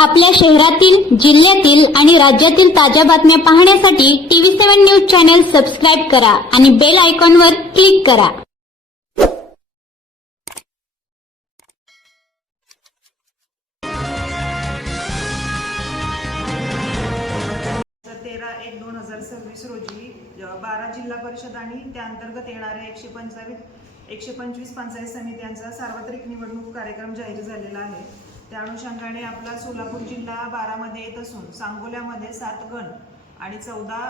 आपल्या शहरातील जिल्ह्यातील आणि राज्यातील ताज्या बातम्या पाहण्यासाठी TV seven news channel subscribe करा आणि बेल आयकॉनवर क्लिक करा. तेरा एक दोन हजार सव्वीस रोजी बारा जिल्हा परिषद आणि त्या अंतर्गत येणाऱ्या एकशे पंचावीस एकशे पंचवीस पंचायत समित्यांचा सार्वत्रिक निवडणूक कार्यक्रम जाहीर झालेला आहे. त्या अनुषंगाने आपला सोलापूर जिल्हा बारामध्ये येत असून सांगोल्यामध्ये सात गण आणि चौदा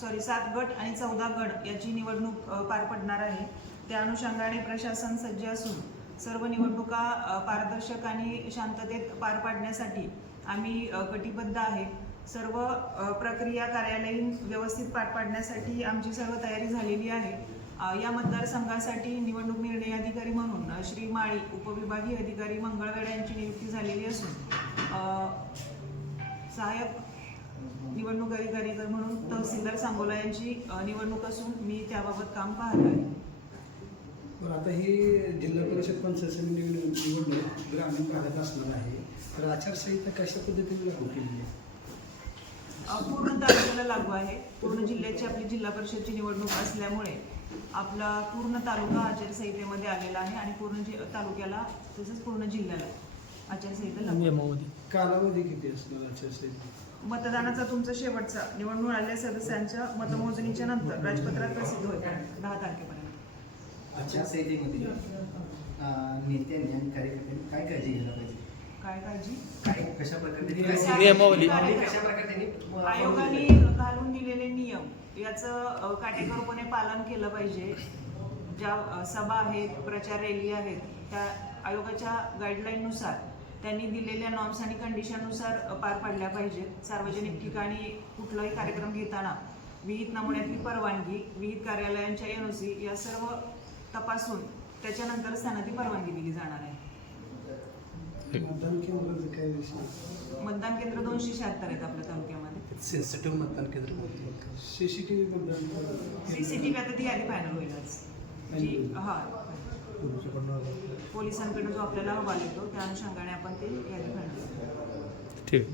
सॉरी सात गट आणि चौदा गण याची निवडणूक पार पडणार आहे. त्या अनुषंगाने प्रशासन सज्ज असून सर्व निवडणुका पारदर्शक आणि शांततेत पार पाडण्यासाठी आम्ही कटिबद्ध आहे. सर्व प्रक्रिया कार्यालयीन व्यवस्थित पार पाडण्यासाठी आमची सर्व तयारी झालेली आहे. या मतदारसंघासाठी निवडणूक निर्णय अधिकारी म्हणून श्री माळी उपविभागीय अधिकारी मंगळवेढा यांची नियुक्ती झालेली असून सहाय्यक निवडणूक अधिकारी म्हणून तहसीलदार सांगोला यांची निवडणूक असून मी त्याबाबत काम पाहत आहे. पण आता ही जिल्हा परिषद पंचायत निवडणूक ग्रामीण भागात असणार आहे. तर आचारसंहिता कशा पद्धतीने लागू केलेली आहे? पूर्ण तालुक्याला लागू आहे. पूर्ण जिल्ह्याची आपली जिल्हा परिषदची निवडणूक असल्यामुळे आपला पूर्ण तालुका आचारसंहितेमध्ये आलेला आहे आणि पूर्ण जि तालुक्याला तसंच पूर्ण जिल्ह्याला आचारसंहिता लागू आहे. कालावधी किती असणार आचारसंहिता मतदानाचा तुमचा शेवटचा निवडणूक आलेल्या सदस्यांच्या मतमोजणीच्या नंतर राजपत्रात प्रसिद्ध होईल. दहा तारखेपर्यंत. आचारसंहितेमध्ये नेत्यांनी आणि कार्यकर्त्यांनी काय काळजी घ्यायला पाहिजे? काय काळजी? काय? कशा प्रकारे नियमावली. कशा प्रकारे त्यांनी अं, आयोगाने घालून दिलेले नियम याचं अ, काटेकोरपणे पालन केलं पाहिजे. ज्या अ, सभा आहेत प्रचार रॅली आहेत त्या आयोगाच्या गाईडलाईननुसार त्यांनी दिलेल्या नॉर्म्स आणि कंडिशननुसार अ, पार पाडल्या पाहिजेत. सार्वजनिक ठिकाणी कुठलाही कार्यक्रम घेताना विहित नमुन्यातली परवानगी विहित कार्यालयांच्या एनओसी या सर्व तपासून त्याच्यानंतरच त्यांना ती परवानगी दिली जाणार आहे. मतदान केंद्राचं काय विषय? मतदान केंद्र दोनशे शहात्तर आहेत आपल्या तालुक्यामध्ये. सेन्सिटिव्ह मतदान केंद्र सीसीटीव्ही मतदान सीसीटीव्ही आता ती यादी फायनल होईल आज. जी हा. पोलिसांकडे जो आपल्याला अहवाल येतो त्या अनुषंगाने आपण ते यादी फायनल ठीक.